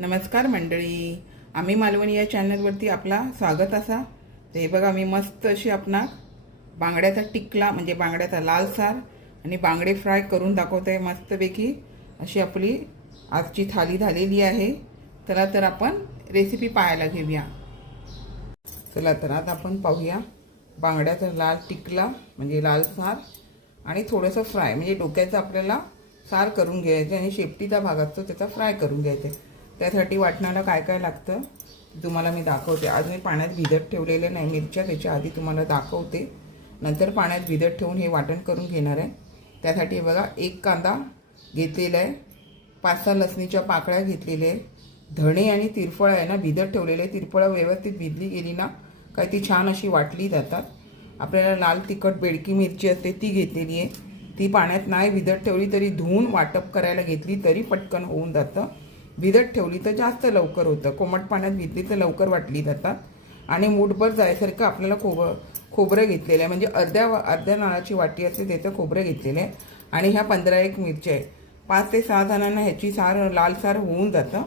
नमस्कार मंडळी. आम्ही मालवणी या चॅनलवरती आपला स्वागत असा. तर हे बघा मी मस्त अशी आपणा बांगड्याचा टिकला म्हणजे बांगड्याचा लाल सार आणि बांगडे फ्राय करून दाखवते मस्तपैकी. अशी आपली आजची थाली झालेली आहे. चला तर आपण रेसिपी पाहायला घेऊया. चला तर आता आपण पाहूया बांगड्याचा लाल टिकला म्हणजे लाल सार आणि थोडंसं फ्राय. म्हणजे डोक्याचं आपल्याला सार करून घ्यायचं आणि शेपटीचा भाग असतो त्याचा फ्राय करून घ्यायचा त्यासाठी वाटणाला काय काय लागतं तुम्हाला मी दाखवते. आज मी पाण्यात भिजत ठेवलेले नाही. मिरच्या त्याच्या आधी तुम्हाला दाखवते. नंतर पाण्यात भिजत ठेवून हे वाटण करून घेणार आहे. त्यासाठी बघा एक कांदा घेतलेला आहे. पाच सहा लसणीच्या पाकळ्या घेतलेल्या आहे धणे आणि तिरफळ आहे ना भिजत ठेवलेले तिरफळं व्यवस्थित भिजली गेली ना काय ती छान अशी वाटली जातात. आपल्याला लाल तिखट बेडकी मिरची असते ती घेतलेली आहे. ती पाण्यात नाही भिजत ठेवली तरी धुवून वाटप करायला घेतली तरी पटकन होऊन जातं. भिजत ठेवली तर जास्त लवकर होतं. कोमट पाण्यात भिजली तर लवकर वाटली जातात. आणि मूठभर जायसारखं आपल्याला खोब खोबरं घेतलेलं आहे. म्हणजे अर्ध्या अर्ध्या नाळाची वाटी असते त्याचं खोबरं घेतलेलं आहे. आणि ह्या पंधरा एक मिरच्या आहे पाच ते सहा जणांना ह्याची सार लाल सार होऊन जातं.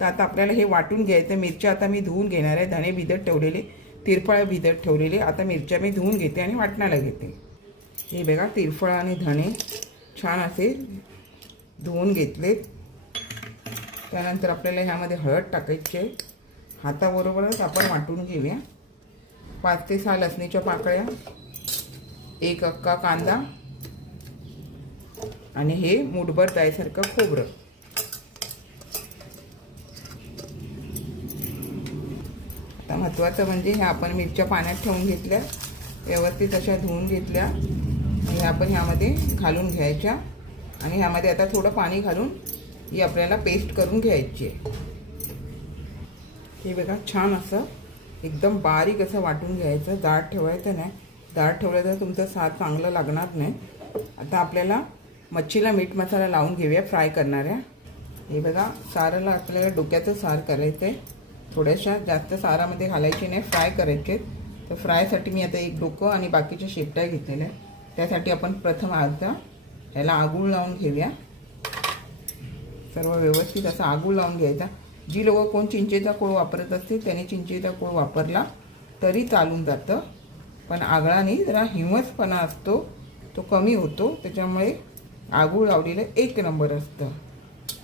तर आता आपल्याला हे वाटून घ्यायचं मिरच्या आता मी धुवून घेणार आहे. धणे भिजत ठेवलेले तिरफळ भिजत ठेवलेले. आता मिरच्या मी धुवून घेते आणि वाटणाला घेते. हे बघा तिरफळ आणि धणे छान असे धुवून घेतलेत. त्यानंतर आपल्याला ह्यामध्ये हळद टाकायची आहे. हाताबरोबरच आपण वाटून घेऊया. पाच ते सहा लसणीच्या पाकळ्या एक अक्का कांदा आणि हे मुठभर जायसारखं खोबरं. आता महत्त्वाचं म्हणजे ह्या आपण मिरच्या पाण्यात ठेवून घेतल्या व्यवस्थित अशा धुवून घेतल्या आणि ह्या आपण ह्यामध्ये घालून घ्यायच्या. आणि ह्यामध्ये आता थोडं पाणी घालून ही आपल्याला पेस्ट करून घ्यायची आहे. हे बघा छान असं एकदम बारीक असं वाटून घ्यायचं. जाड ठेवायचं नाही. जाड ठेवलं तर तुमचं सार चांगलं लागणार नाही. आता आपल्याला मच्छीला मीठ मसाला लावून घेऊया फ्राय करणाऱ्या हे बघा साराला आपल्याला डोक्याचं सार करायचं आहे थोड्याशा जास्त सारामध्ये घालायची नाही फ्राय करायचे तर फ्रायसाठी मी आता एक डोकं आणि बाकीच्या शेपट्या घेतलेल्या आहेत. त्यासाठी आपण प्रथम अर्धा ह्याला आगूळ लावून घेऊया. सर्व व्यवस्थित असा आगू लावून घ्यायचा. जी लोक कोण चिंचेचा कोळ वापरत असतील त्याने चिंचेचा कोळ वापरला तरी चालून जातं. पण आगळाने जरा हिमसपणा असतो तो कमी होतो. त्याच्यामुळे आगूळ लावलेलं एक नंबर असतं.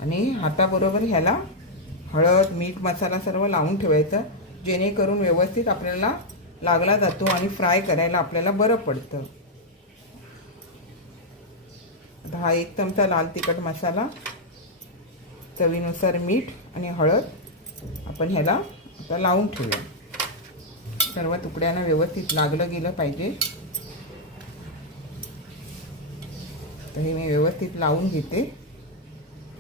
आणि हाताबरोबर ह्याला हळद मीठ मसाला सर्व लावून ठेवायचं. जेणेकरून व्यवस्थित आपल्याला लागला जातो आणि फ्राय करायला आपल्याला बरं पडतं. हा एक चमचा लाल तिखट मसाला. चवीनुसार मीठ आणि हळद आपण ह्याला आता लावून ठेवूया. सर्व तुकड्यांना व्यवस्थित लागलं गेलं पाहिजे. तर हे मी व्यवस्थित लावून घेते.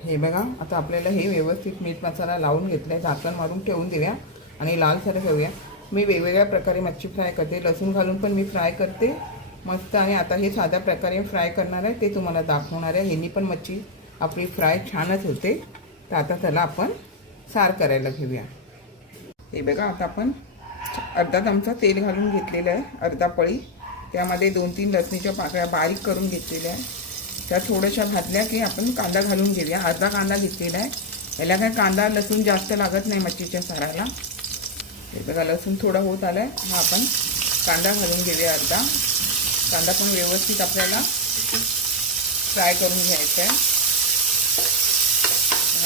हे बघा आता आपल्याला हे व्यवस्थित मीठ मसाला लावून घेतला आहे झाकण मारून ठेवून देऊया आणि लाल सर ठेवूया. मी वेगवेगळ्या प्रकारे मच्छी फ्राय करते लसूण घालून पण मी फ्राय करते. मस्त आणि आता हे साध्या प्रकारे फ्राय करणार आहे ते तुम्हाला दाखवणार आहे. ह्यांनी पण मच्छी आपली फ्राय छानच होते. तर आता त्याला आपण सार करायला घेऊया. हे बघा आता आपण अर्धा चमचा तेल घालून घेतलेलं आहे अर्धा पळी. त्यामध्ये दोन तीन लसणीच्या पाकळ्या बारीक करून घेतलेल्या आहे त्या थोड्याशा भाजल्या की आपण कांदा घालून घेऊया. अर्धा कांदा घेतलेला आहे. याला काय कांदा लसूण जास्त लागत नाही मच्छीच्या साराला. हे बघा लसूण थोडा होत आला आहे हा आपण कांदा घालून घेऊया अर्धा. कांदा पण व्यवस्थित आपल्याला फ्राय करून घ्यायचा आहे.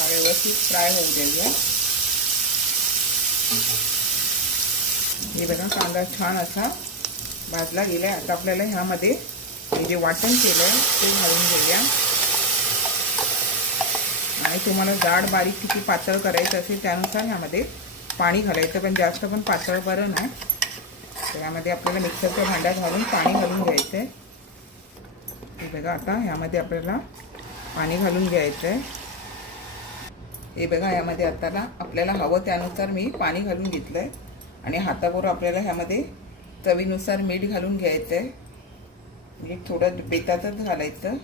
व्यवस्थित फ्राय होऊ देऊया हे बघा कांदा छान असा भाजला गेला आता आपल्याला ह्यामध्ये हे जे वाटण केलं आहे ते घालून घेऊया. आणि तुम्हाला जाड बारीक किती पातळ करायचं असेल त्यानुसार ह्यामध्ये पाणी घालायचं. पण जास्त पण पातळ बरं नाही. तर यामध्ये आपल्याला मिक्सरच्या भांड्यात घालून पाणी घालून घ्यायचं आहे हे बघा आता ह्यामध्ये आपल्याला पाणी घालून घ्यायचं आहे हे बघा यामध्ये आता आपल्याला हवं त्यानुसार मी पाणी घालून घेतलं आहे आणि हाताबरोबर आपल्याला ह्यामध्ये चवीनुसार मीठ घालून घ्यायचं आहे म्हणजे मीठ थोडं बेतातच घालायचं.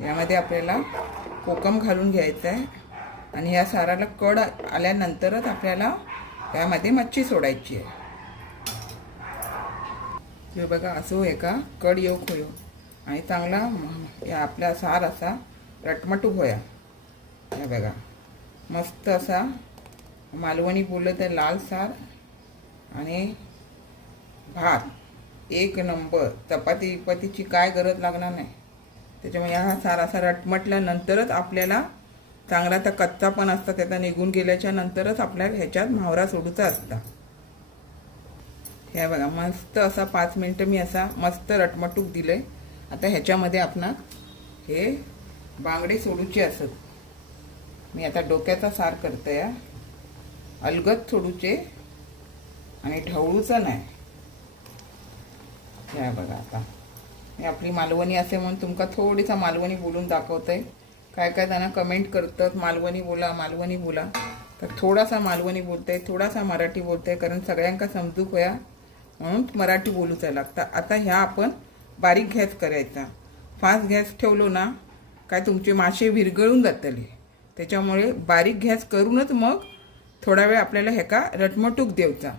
यामध्ये आपल्याला कोकम घालून घ्यायचं आहे आणि ह्या साराला कड आल्यानंतरच आपल्याला त्यामध्ये मच्छी सोडायची आहे. हे बघा असं होय का? कड येऊ खोयो आणि चांगला आपला सार असा रटमटू होया. हे बघा. मस्त असा मालवणी बोललं तर लाल सार आणि भात. एक नंबर. चपाती विपातीची काय गरज लागणार नाही. त्याच्यामुळे हा सार असा रटमटल्यानंतरच आपल्याला चांगला तर कच्चा पण असता त्याचा निघून गेल्याच्या नंतरच आपल्याला ह्याच्यात म्हावरा सोडूचा असता. हे बघा. मस्त असा पाच मिनटं मी असा मस्त रटमटूक दिलंय. आता ह्याच्यामध्ये आपण हे बांगडे सोडूचे असत. मी आता डोक्याचा सार करते या अलगद सोडूचे आणि ढवळूचं नाही. हे बघा आता. मी आपली मालवणी असे म्हणून तुमका थोडीसा मालवणी बोलून दाखवते काय काय त्यांना कमेंट करतात मालवणी बोला मालवणी बोला. तर थोडासा मालवणी बोलते थोडासा मराठी बोलते कारण सगळ्यांका समजूक होया. म्हणून मराठी बोलूचा लागतं. आता ह्या आपण बारीक गॅस करायचा. फास्ट गॅस ठेवलो ना काय तुमचे मासे विरघळून जातले. त्याच्यामुळे बारीक गॅस करूनच मग थोडा वेळ आपल्याला ह्याका रटमटूक देवचा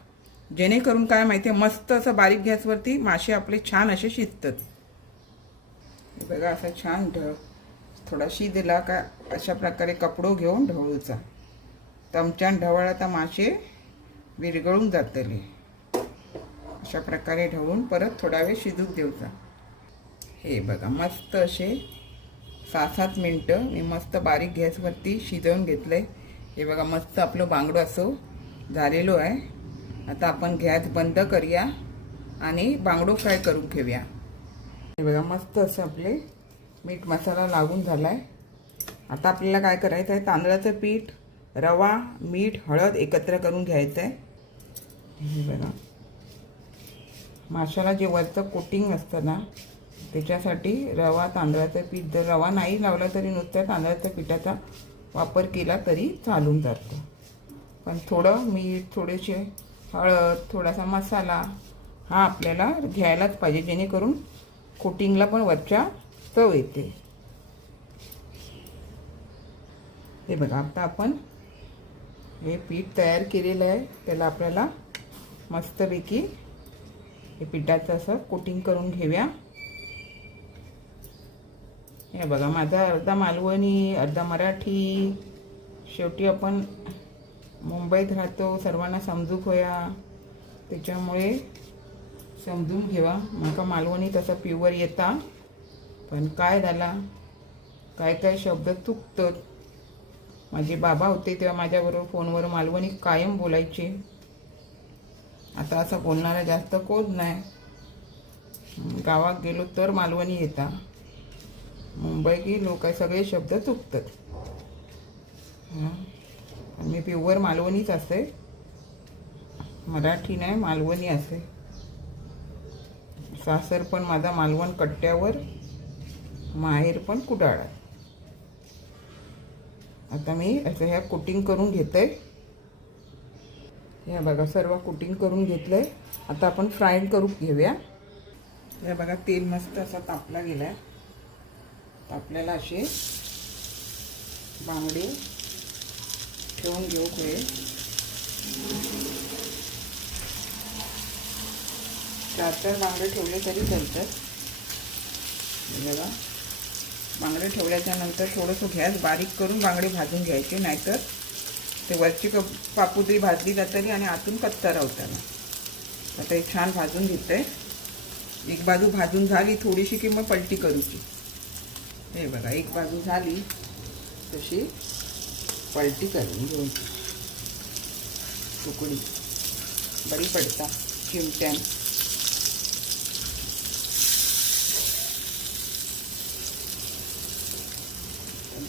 जेणेकरून काय माहिती आहे मस्त असं बारीक गॅसवरती मासे आपले छान असे शिजतात. हे बघा असं छान ढळ थोडा शिजला का अशा प्रकारे कपडो घेऊन ढवळूचा. चमच्यान ढवळ आता मासे विरघळून जातले. अशा प्रकारे ढवळून परत थोडा वेळ शिजूक देऊचा. हे बघा मस्त असे सहा सात मिनटं मी मस्त बारीक गॅसवरती शिजवून घेतलंय. हे बघा मस्त आपलं बांगडो असो झालेलो आहे. आता आपण गॅस बंद करूया आणि बांगडो फ्राय करून घेऊया. हे बघा मस्त असं आपले मीठ मसाला लागून झाला आहे आता आपल्याला काय करायचं आहे तांदळाचं पीठ रवा मीठ हळद एकत्र करून घ्यायचं आहे. हे बघा. माशाला जे वरचं कोटिंग असतं ना त्याच्यासाठी रवा तांदळाचं पीठ जर रवा नाही लावला तरी नुसत्या तांदळाच्या पिठाचा वापर केला तरी चालून जातो. पण थोडं मीठ थोडेसे हळद थोडासा मसाला हा आपल्याला घ्यायलाच पाहिजे जेणेकरून कोटिंगला पण वरच्या चव येते. हे बघा आता आपण हे पीठ तयार केलेलं आहे. त्याला आपल्याला मस्तपैकी हे पिठाचं असं कोटिंग करून घेऊया. हे बघा माझा अर्धा मालवणी अर्धा मराठी शेवटी आपण मुंबईत राहतो सर्वांना समजूक होया. त्याच्यामुळे समजून घेवा. म्हाका मालवणी तसं प्युअर येता. पण काय झाला? काय काय शब्द चुकतात माझे बाबा होते तेव्हा माझ्याबरोबर फोनवर मालवणी कायम बोलायचे. आता असं बोलणारा जास्त कोण नाही. गावात गेलो तर मालवणी येता. मुंबई लोक काय सगळे शब्द चुकतात. मी प्युअर मालवणीच असते मराठी नाही मालवणी असे. सासर पण माझा मालवण कट्ट्यावर माहेर पण कुडाळा आता मी असं ह्या कुटिंग करून घेते ह्या बघा सर्व कुटिंग करून घेतलंय. आता आपण फ्राय करून घेऊया. ह्या बघा तेल मस्त असा तापला गेलाय. आपल्याला असे बांगडे ठेवून घेऊ हे चार चार बांगडे ठेवले तरी चालतात. बघा. बांगडे ठेवल्याच्या नंतर थोडंसं गॅस बारीक करून बांगडे भाजून घ्यायचे नाहीतर ते वरची कप पापुद्री भाजली जातली आणि आतून कच्चा रावताना. आता हे छान भाजून घेते एक बाजू भाजून झाली थोडीशी की मग पलटी करूची. हे बघा एक बाजू झाली तशी पलटी करून घेऊन. तुकडी बरी पडता चिमट्यान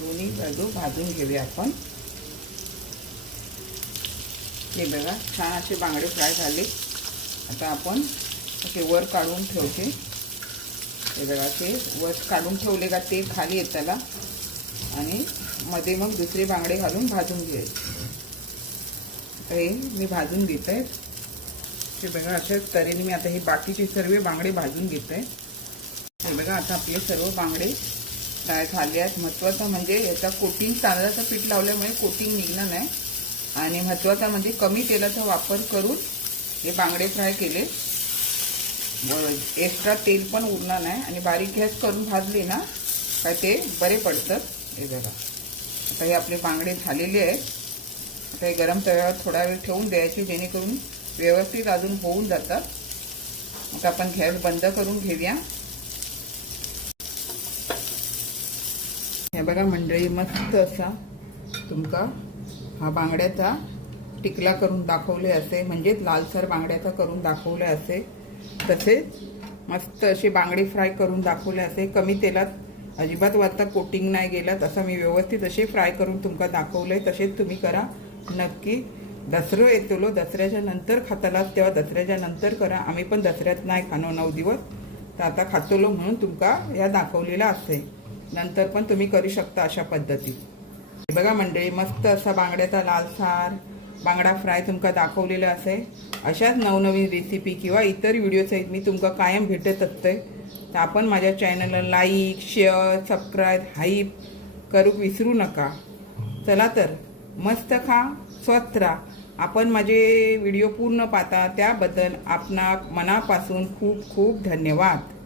दोन्ही बाजू भाजून घेऊया आपण. हे बघा छान असे बांगडे फ्राय झाले. आता आपण असे वर काढून ठेवते. हे बघा ते वर काढून ठेवले का ते खाली येत त्याला आणि मध्ये मग दुसरे बांगडे घालून भाजून घ्यायचे. हे मी भाजून घेत आहे ते बघा अशाच तऱ्हेने मी आता हे बाकीचे सर्व बांगडे भाजून घेत आहे हे बघा आता आपले सर्व बांगडे फ्राय झाले आहेत. महत्त्वाचं म्हणजे याचा कोटिंग तांदळाचं पीठ लावल्यामुळे कोटिंग निघणार नाही. आणि महत्त्वाचा म्हणजे कमी तेलाचा वापर करून हे बांगडे फ्राय केले. एक्स्ट्रा तेल पण उरणार नाही आणि बारीक गॅस करून भाजली ना काय ते बरे पडतात. हे बघा. आता हे आपले बांगडे झालेले आहेत. आता हे गरम तव्यावर थोडा वेळ ठेवून द्यायचे जेणेकरून व्यवस्थित अजून होऊन जातात. आता आपण गॅस बंद करून घेऊया. हे बघा मंडळी मस्त असा तुमका हा बांगड्याचा टिकला करून दाखवले असे म्हणजेच लालसर बांगड्याचा करून दाखवले असे. तसेच मस्त असे बांगडे फ्राय करून दाखवले असे. कमी तेलात अजिबात वाटता कोटिंग नाही गेला तसं मी व्यवस्थित असे फ्राय करून तुमका दाखवले तसेच तुम्ही करा. नक्की दसरो येतो दसऱ्याच्या नंतर खाताला तेव्हा दसऱ्याच्या नंतर करा. आम्ही पण दसऱ्यात नाही खानो नऊ दिवस. तर आता खातोलो म्हणून तुमका ह्या दाखवलेला असते नंतर पण तुम्ही करू शकता अशा पद्धती. बघा मंडळी मस्त असा बांगड्याचा लालसार बांगडा फ्राय तुमका दाखवलेलं असे. अशाच नवनवीन रेसिपी किंवा इतर व्हिडिओ सहित मी तुमका कायम भेटत असते. तर आपण माझ्या चॅनलला लाईक शेअर सबस्क्राईब हाईप करू विसरू नका. चला तर मस्त खा स्वस्त राहा. आपण माझे व्हिडिओ पूर्ण पाहता त्याबद्दल आपणा मनापासून खूप खूप धन्यवाद.